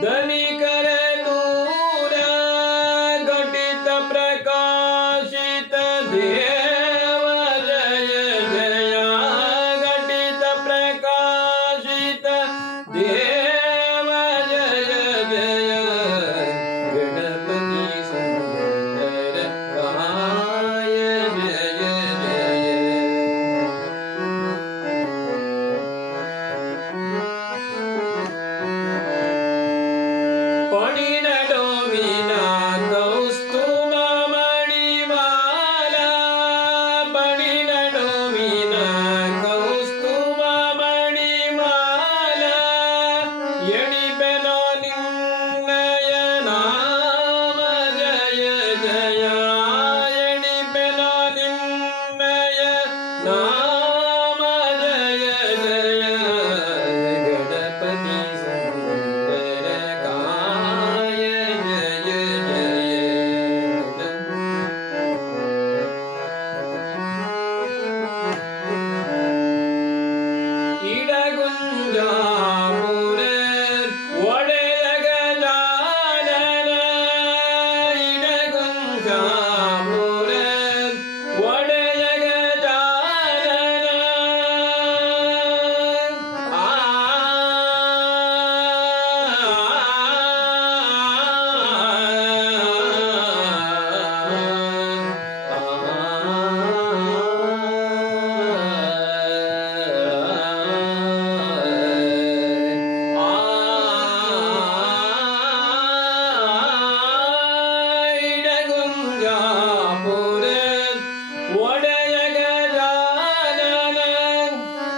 धनी कर दूर घटित प्रकाशित देव जय जया घटित प्रकाशित देव।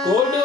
கோட்டு